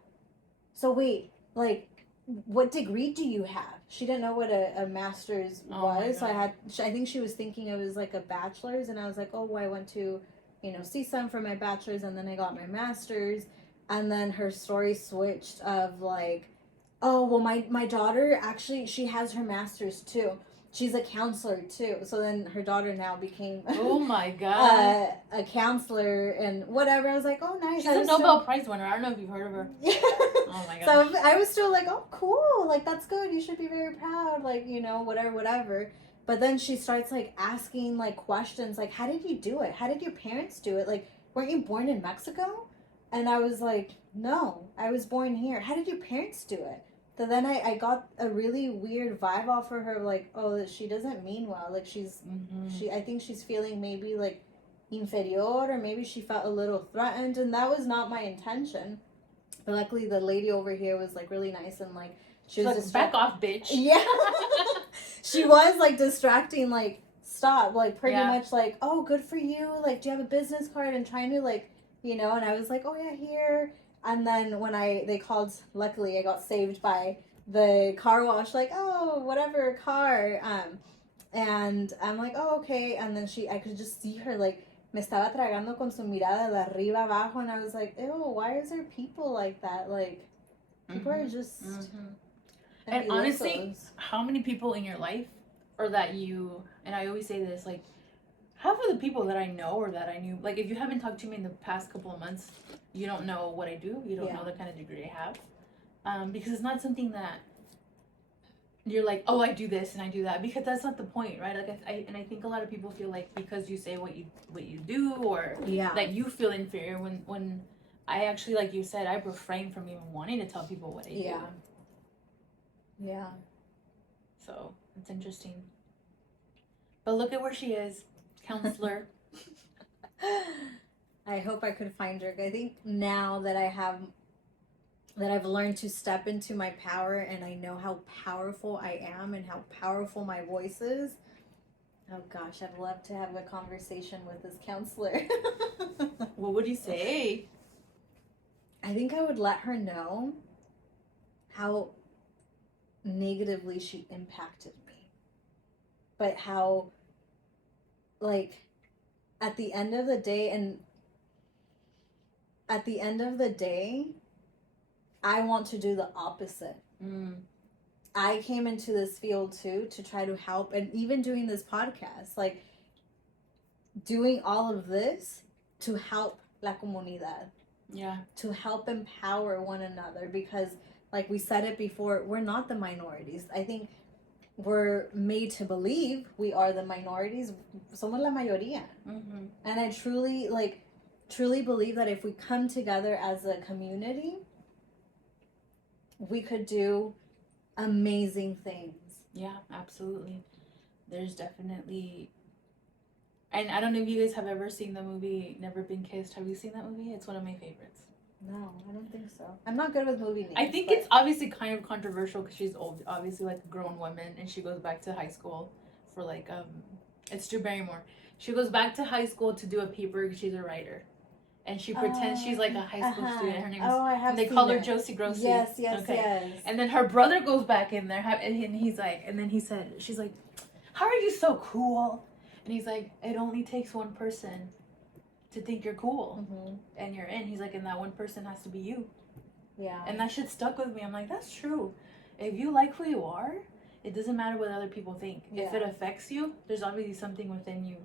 So wait, like, what degree do you have? She didn't know what a master's was. So I think she was thinking it was like a bachelor's, and I was like, oh, well, I went to, CSUN for my bachelor's, and then I got my master's. And then her story switched of like, oh, well, my daughter actually, she has her master's too. She's a counselor too. So then her daughter now became oh my god a counselor and whatever. I was like, oh nice. She's a Nobel Prize winner. I don't know if you've heard of her. Oh my god. So I was still like, oh cool, like that's good. You should be very proud. Like, whatever. But then she starts like asking like questions like, how did you do it? How did your parents do it? Like, weren't you born in Mexico? And I was like, no, I was born here. How did your parents do it? So then I got a really weird vibe off of her, like, oh, she doesn't mean well. Like, I think she's feeling maybe, like, inferior, or maybe she felt a little threatened, and that was not my intention. But luckily, the lady over here was, like, really nice, and, like, she was like, back off, bitch. Yeah. She was, like, distracting, like, stop, like, pretty much, like, oh, good for you, like, do you have a business card, and trying to, like, and I was like, oh, yeah, here. And then when they called, luckily I got saved by the car wash, like, oh, whatever, car. And I'm like, oh, okay. And then I could just see her, like, me estaba tragando con su mirada de arriba abajo. And I was like, ew, why is there people like that? Like, people are just... And honestly, how many people in your life, or that you, and I always say this, like, half of the people that I know or that I knew, like, if you haven't talked to me in the past couple of months, you don't know what I do. You don't know the kind of degree I have. Because it's not something that you're like, oh, I do this and I do that. Because that's not the point, right? Like, I think a lot of people feel like because you say what you do, or that you feel inferior, when I actually, like you said, I refrain from even wanting to tell people what I do. Yeah. So, it's interesting. But look at where she is. Counselor. I hope I could find her. I think now that I've learned to step into my power, and I know how powerful I am and how powerful my voice is. Oh gosh, I'd love to have a conversation with this counselor. What would you say? I think I would let her know how negatively she impacted me. But how, like, at the end of the day, I want to do the opposite. I came into this field too to try to help, and even doing this podcast, like, doing all of this to help la comunidad. Yeah. To help empower one another, because, like we said it before, we're not the minorities. I think we're made to believe we are the minorities. Somos la mayoría. And I truly believe that if we come together as a community, we could do amazing things. Yeah, absolutely. There's definitely, and I don't know if you guys have ever seen the movie Never Been Kissed. Have you seen that movie? It's one of my favorites. No, I don't think so. I'm not good with movie names. I think it's obviously kind of controversial because she's old, obviously, like, a grown woman, and she goes back to high school for, like, it's Drew Barrymore. She goes back to high school to do a paper because she's a writer. And she pretends she's like a high school student. Her name is, I have they call her Josie Grossi. Yes. And then her brother goes back in there, and he's like, and then she's like, how are you so cool? And he's like, it only takes one person to think you're cool, and you're in. He's like, and that one person has to be you. Yeah. And that shit stuck with me. I'm like, that's true. If you like who you are, it doesn't matter what other people think. Yeah. If it affects you, there's obviously something within you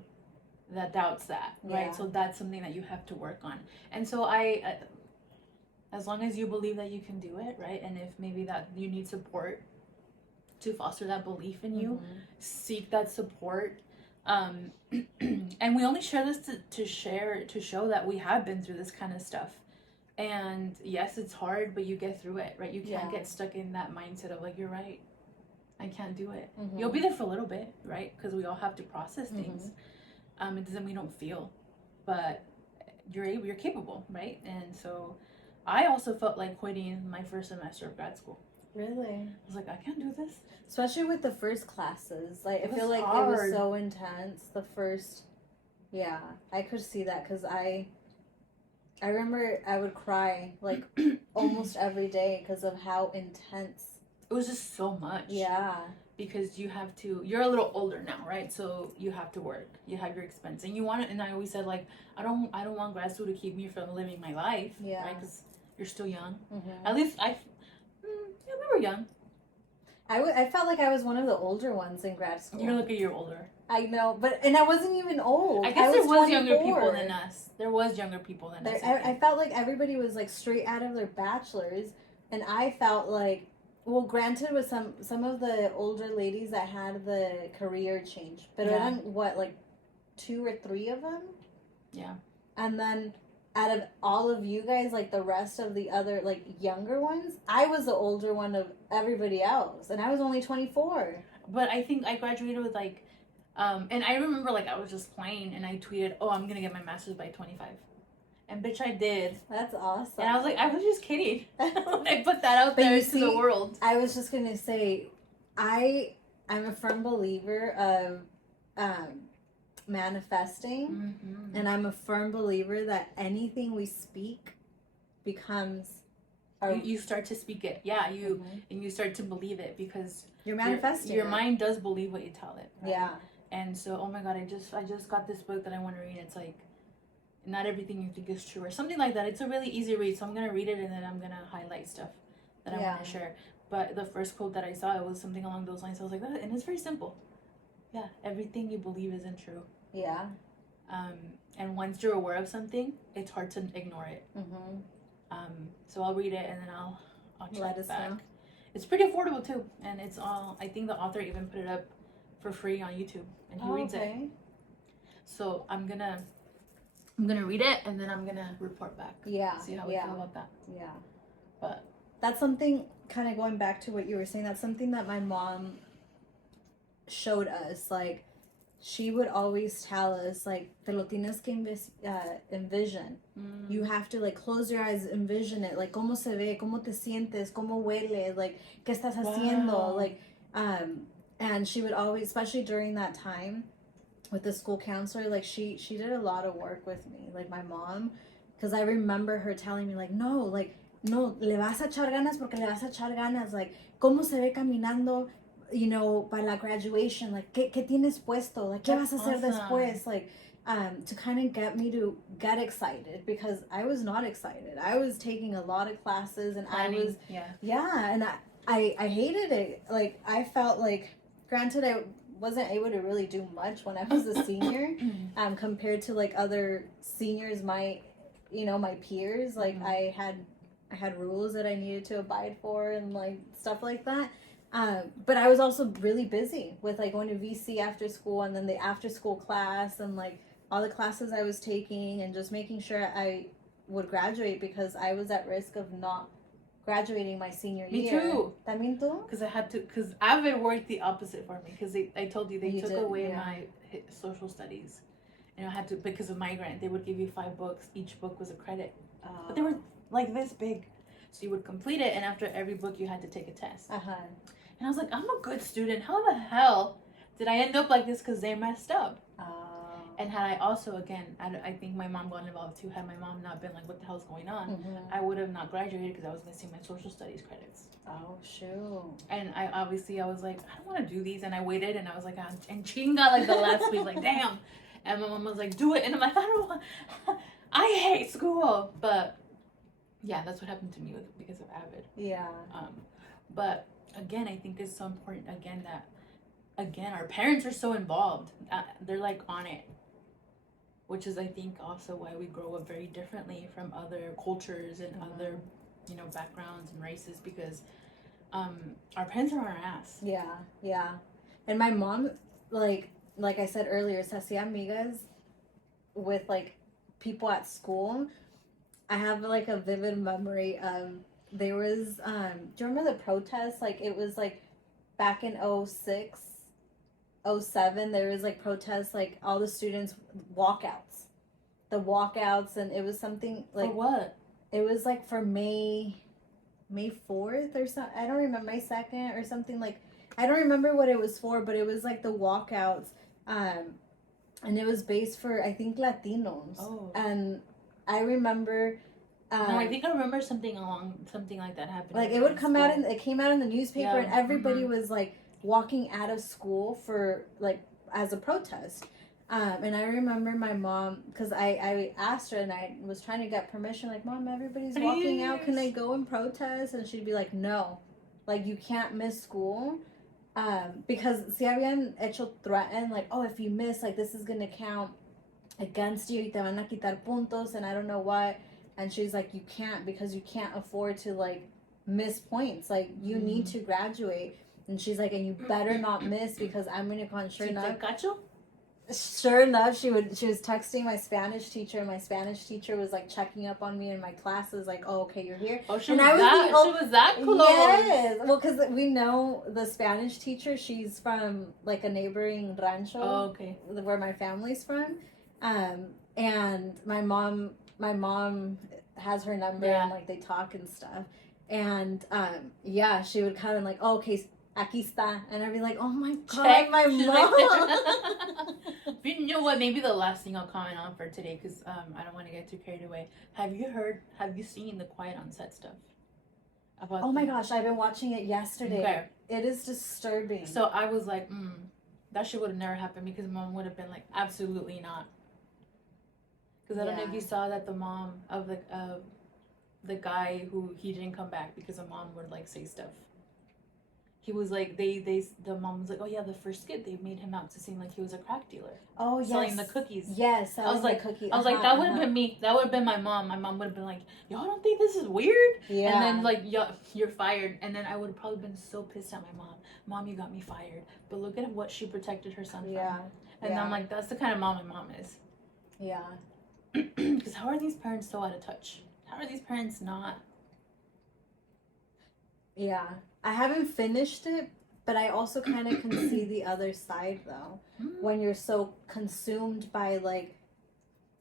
that doubts that, right? Yeah. So that's something that you have to work on. And so as long as you believe that you can do it, right? And if maybe that you need support to foster that belief in you, seek that support. And we only share this to show that we have been through this kind of stuff. And yes, it's hard, but you get through it, right? You can't get stuck in that mindset of like, you're right, I can't do it. You'll be there for a little bit, right? Because we all have to process things. It doesn't mean we don't feel, but you're capable, right? And so I also felt like quitting my first semester of grad school. Really? I was like, I can't do this. Especially with the first classes. Like, I feel like hard. it was so intense. The first, yeah, I could see that because I remember I would cry like almost every day because of how intense. It was just so much. Yeah. Because you're a little older now, right? So you have to work. You have your expense, and you want it. And I always said like, I don't want grad school to keep me from living my life, right? Because you're still young. At least we were young. I felt like I was one of the older ones in grad school. You look at you're older. I know, and I wasn't even old. I guess there was younger people than us. There was younger people than us. I felt like everybody was like straight out of their bachelor's, and I felt like, well, granted, with some of the older ladies that had the career change, but then what, like 2 or 3 of them? Yeah. And then out of all of you guys, like the rest of the other like younger ones, I was the older one of everybody else, and I was only 24. But I think I graduated with like, and I remember like I was just playing, and I tweeted, "Oh, I'm gonna get my master's by 25." And bitch, I did. That's awesome. And I was like, I was just kidding. I put that out there to the world. I was just gonna say, I'm a firm believer of manifesting, and I'm a firm believer that anything we speak becomes. You start to speak it, and you start to believe it because you're manifesting. Your mind does believe what you tell it. Right? Yeah. And so, oh my God, I just got this book that I want to read. It's like, not everything you think is true or something like that. It's a really easy read, so I'm gonna read it and then I'm gonna highlight stuff that I want to share. But the first quote that I saw, it was something along those lines. I was like, and it's very simple. Yeah, everything you believe isn't true. Yeah. And once you're aware of something, it's hard to ignore it. So I'll read it and then I'll check it back. Know. It's pretty affordable too, and it's all. I think the author even put it up for free on YouTube, and he reads it. So I'm gonna read it and then I'm gonna report back. Yeah. See how we feel about that. Yeah. But that's something, kind of going back to what you were saying, that's something that my mom showed us. Like, she would always tell us, like, te lo tienes que envision. You have to, like, close your eyes, envision it. Like, cómo se ve, cómo te sientes, cómo huele, like, qué estás haciendo. Like, and she would always, especially during that time, with the school counselor, like she did a lot of work with me, like my mom, because I remember her telling me like, no, le vas a echar ganas porque le vas a echar ganas, like, cómo se ve caminando, you know, by la graduation, like, qué tienes puesto, like, qué vas a hacer después, like, to kind of get me to get excited, because I was not excited. I was taking a lot of classes, and planning, and I hated it. Like, I felt like, granted, I wasn't able to really do much when I was a senior, compared to like other seniors, my peers. Like, I had rules that I needed to abide for and like stuff like that. But I was also really busy with like going to VC after school, and then the after school class, and like all the classes I was taking, and just making sure I would graduate, because I was at risk of not graduating my senior year. Me too. También tú? Because Ivet worked the opposite for me, because I told you they took away my social studies, and I had to, because of my grant, they would give you 5 books. Each book was a credit, but they were like this big, so you would complete it, and after every book you had to take a test. And I was like, I'm a good student. How the hell did I end up like this? Because they messed up. And had I also, again, I think my mom got involved too. Had my mom not been like, what the hell's going on, I would have not graduated, because I was missing my social studies credits. Oh, shoot. And I was like, I don't want to do these. And I waited, and I was like, and chinga, like the last week, like, damn. And my mom was like, do it. And I'm like, I don't want, I hate school. But yeah, that's what happened to me because of Ivet. Yeah. But again, I think it's so important, again, that, again, our parents are so involved. They're like on it. Which is, I think, also why we grow up very differently from other cultures and other, backgrounds and races, because our parents are on our ass. Yeah. And my mom, like I said earlier, se hacía amigas with, like, people at school. I have like a vivid memory of there was do you remember the protest? Like it was like back in 06, 07. There was like protests, like all the students walkouts. The walkouts, and it was something like for what? It was like for May 4th or something. I don't remember, May 2nd or something, like I don't remember what it was for, but it was like the walkouts. And it was based for, I think, Latinos. Oh. And I remember. No, I think I remember something like that happening. Like it would come school. out it came out in the newspaper, and everybody mm-hmm. was like walking out of school for like as a protest. And I remember my mom, because I asked her and I was trying to get permission, like, Mom, everybody's walking out. Can I go and protest? And she'd be like, no, like you can't miss school. Because si habían hecho threaten, like, oh, if you miss, like this is going to count against you. Y te van a quitar puntos and I don't know what. And she's like, you can't, because you can't afford to like miss points. Like you need to graduate. And she's like, and you better not miss, because I'm going to call. Sure enough, she was texting my Spanish teacher, and my Spanish teacher was like checking up on me in my classes, like, oh, okay, you're here. Oh, she was that close. Yes, well, because we know the Spanish teacher. She's from like a neighboring rancho. Oh, okay. Where my family's from, and my mom has her number, and like they talk and stuff, and yeah, she would kind of like, oh, okay, aquí está, and I'd be like, oh my god, check. My mom. You know what? Maybe the last thing I'll comment on for today, because I don't want to get too carried away. Have you seen the Quiet on Set stuff? Oh my gosh, I've been watching it yesterday. Okay. It is disturbing. So I was like, that shit would have never happened, because Mom would have been like, absolutely not. Because I don't know if you saw that the mom of the guy who he didn't come back because the mom would like say stuff. He was like, the mom was like, oh yeah, the first skit they made him out to seem like he was a crack dealer. Oh yes, selling the cookies. Yes, I was like, cookie. I was like, that would have been me. That would have been my mom. My mom would have been like, y'all don't think this is weird? Yeah. And then like, you're fired. And then I would have probably been so pissed at my mom. Mom, you got me fired. But look at what she protected her son from. Yeah. And I'm like, that's the kind of mom my mom is. Yeah. Because how are these parents so out of touch? How are these parents not? Yeah. I haven't finished it, but I also kind of can see the other side, though. When you're so consumed by, like,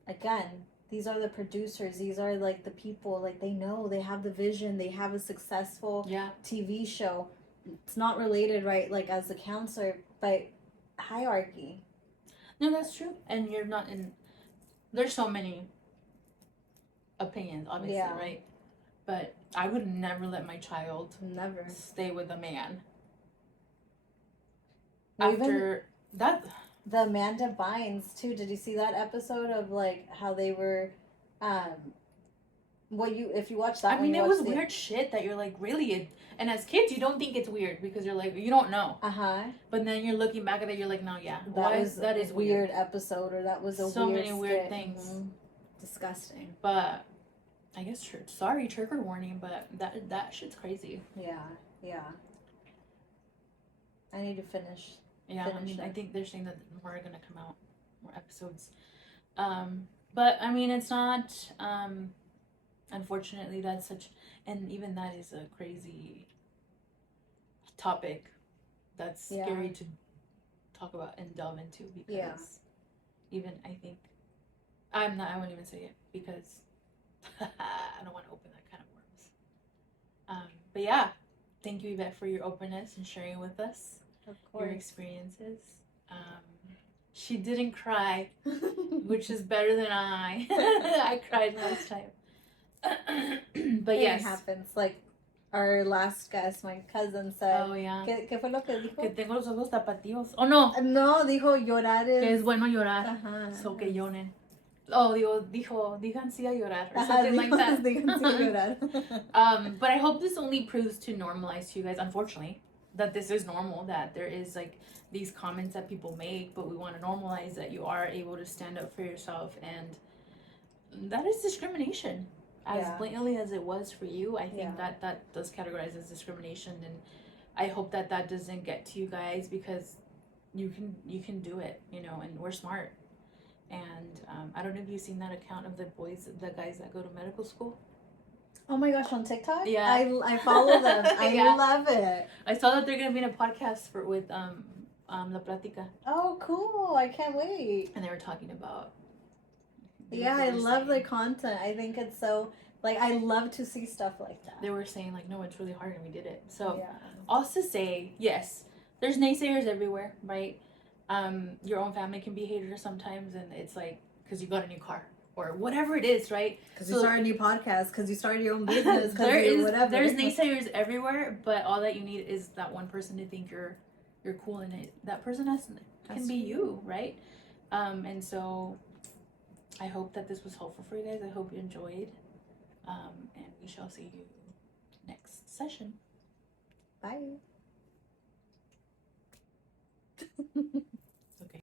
again, these are the producers. These are, like, the people. Like, they know. They have the vision. They have a successful TV show. It's not related, right, like, as a counselor, but hierarchy. No, that's true. And you're not in... There's so many opinions, obviously, right? But I would never let my child stay with a man. After that, the Amanda Bynes too. Did you see that episode of like how they were? If you watch that, I mean, it was weird shit that you're like, really? And as kids, you don't think it's weird because you're like, you don't know. But then you're looking back at it, you're like, no, yeah, that is weird episode, or that was so many weird things. Mm-hmm. Disgusting. But I guess trigger warning, but that shit's crazy. Yeah. I need to finish. Yeah, I mean, I think they're saying that more are gonna come out, more episodes. But I mean, it's not. Unfortunately, that's and even that is a crazy topic. That's scary to talk about and delve into, because even I think I won't even say it because I don't want to open that kind of worms. But yeah, thank you, Yvette, for your openness and sharing with us your experiences. She didn't cry, which is better than I. I cried last time. But yes, it happens. Like our last guest, my cousin said. Oh yeah. ¿Qué fue lo que dijo? Que tengo los ojos tapatíos. Oh no. No, dijo llorar es. Que es bueno llorar. So que lloren. Oh, dijo, díganse a llorar, or something like that. Díganse a llorar. But I hope this only proves to normalize to you guys, unfortunately, that this is normal, that there is like these comments that people make, but we want to normalize that you are able to stand up for yourself, and that is discrimination. As blatantly as it was for you, I think that does categorize as discrimination, and I hope that doesn't get to you guys, because you can do it, and we're smart. And I don't know if you've seen that account of the guys that go to medical school. Oh my gosh, on TikTok? Yeah. I follow them. I love it. I saw that they're gonna be in a podcast with La Platica. Oh, cool! I can't wait. And they were talking about. Yeah, I love the content. I think it's so like I love to see stuff like that. They were saying like, no, it's really hard, and we did it. So, also say yes. There's naysayers everywhere, right? Your own family can be haters sometimes, and it's like because you got a new car. Or whatever it is, right? Because you started a new podcast, because you started your own business, whatever. There's naysayers everywhere, but all that you need is that one person to think you're cool, and that person can be you, right? And so I hope that this was helpful for you guys. I hope you enjoyed, and we shall see you next session. Bye.